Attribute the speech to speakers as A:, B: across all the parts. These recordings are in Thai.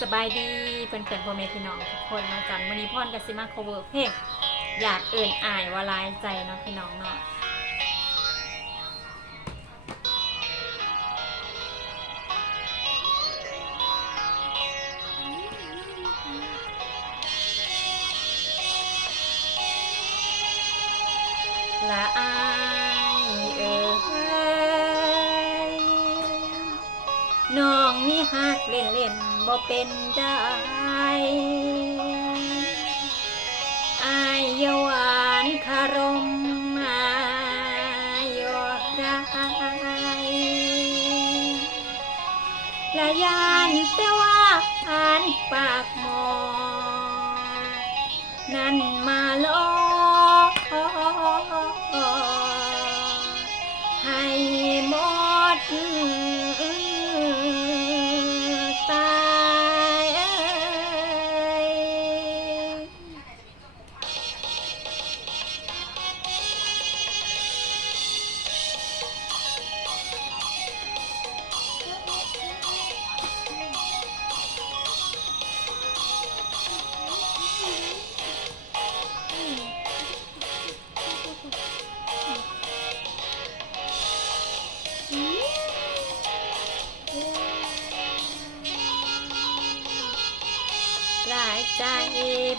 A: สบายดีเพื่อนเพื่อนๆพ่อแม่พี่น้องทุกคนเนาะจันวันนี้พ่อนกับซิมา cover เพลงอยากเอิ่นอายว่าลายใจเนาะพี่น้องเนาะละอา น้องนี่ฮักเล่นเล่นบ่เป็นได้อายยาหวานคารมอายยอกได้และยานแต่ว่าอ่านปากหมอ นั่นมาลอ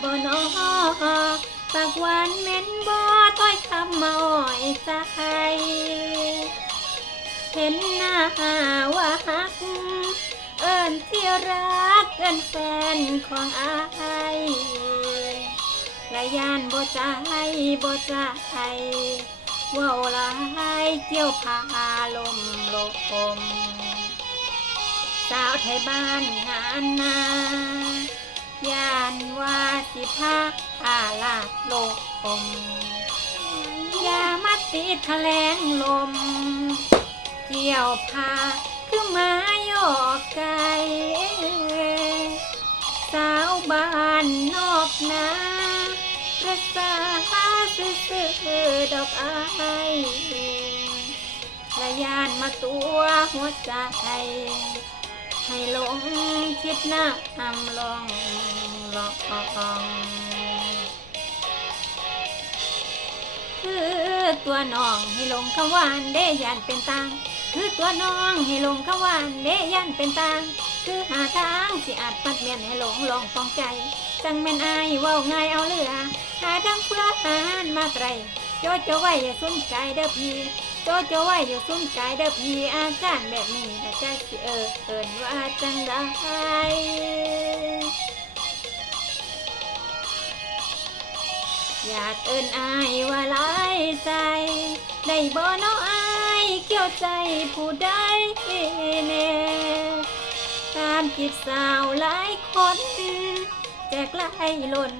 A: บ่นอปากหวานเหม็นบ่ต้อยคำมาอ่อยใจเห็นหน้าว่าฮัก เอิ้นที่รักเอิ้นแฟนของอายและยานบ่ใจบ่ใจว่าหลายเกี่ยวพาลมลมสาวไทยบ้านงานนา ยานว่าสิพาอาลาดโลกคมยามาติดแถลงลม เกี่ยวพาคือมาหยกไก่สาวบ้านนอกนารักษาซื่อดอกอายและยานมาตัวหัวใจ ให้หลงคิดหน้าอำลองลองคือตัวน้องให้หลงคำหวานเดยันเป็นตางคือตัวน้องให้หลงคำหวานเดยันเป็นตางคือหาทางสิอาจปัดเมียนให้หลงลองฟองใจ จังแม่นอายว้าง่ายเอาเหลือหาทางเพื่อหานมาไกลโจโจไว้อย่าสนใจเด้อพี่ จโจไว้อย่าสนใจเด้อพี่อาการแบบนี้ถ้าใจสิเออเอินว่าจังได้อยากเอินอายว่าหลายใจ ได้บ่น้ออายเกี่ยวใจผู้ใดแน่ตามจีบสาวหลายคน แจกไล่หล่น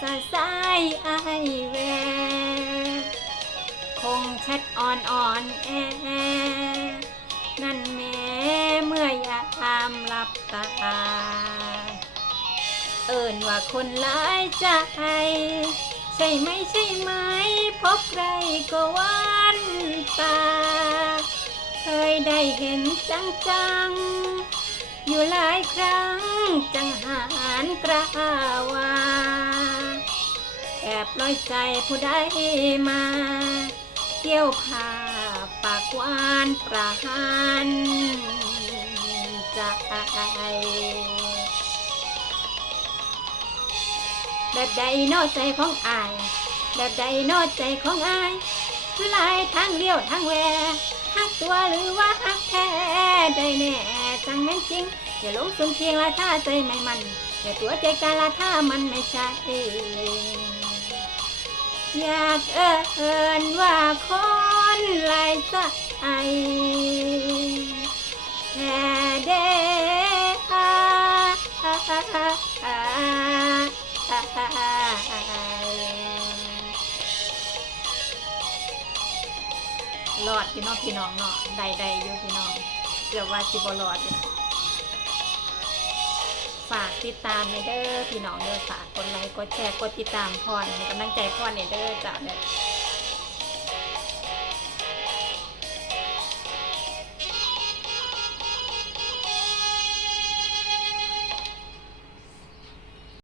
A: สายสายอายแววค งแชทอ่อนอ่อนแอนั่นแม่เมื่อยามหลับตา เอินว่าคนหลายใจใช่ไหมใช่ไหม พบใครก็วานตา เคยได้เห็นจังจัง อยู่หลายครั้งจังหารกระวาแอบลอยใจผู้ใดมา เกี่ยวผ้าปากวานประหารใจแบบใดนอใจของอาย แบบใดนอใจของอายคือลายทางเลี้ยวทางแหวหักตัวหรือว่าหักแท้ได้แน่จังแม่นจริง อย่าหลงสมเพียงละท่าใจไม่มัน อย่าตัวใจกาละท่ามันไม่ใช่ อยากเอินว่าคนลายใจแค่เดหลอดพี่น้องพี่น้องเนาะใดๆอยู่พี่น้องเกือบว่าสิบหลอดอยู่นะฝาก ติดตามในเด้อพี่น้องเด้อฝากกดไลค์กดแชร์กดติดตามพรให้กำลังใจพรในเด้อจ้าเนี่ย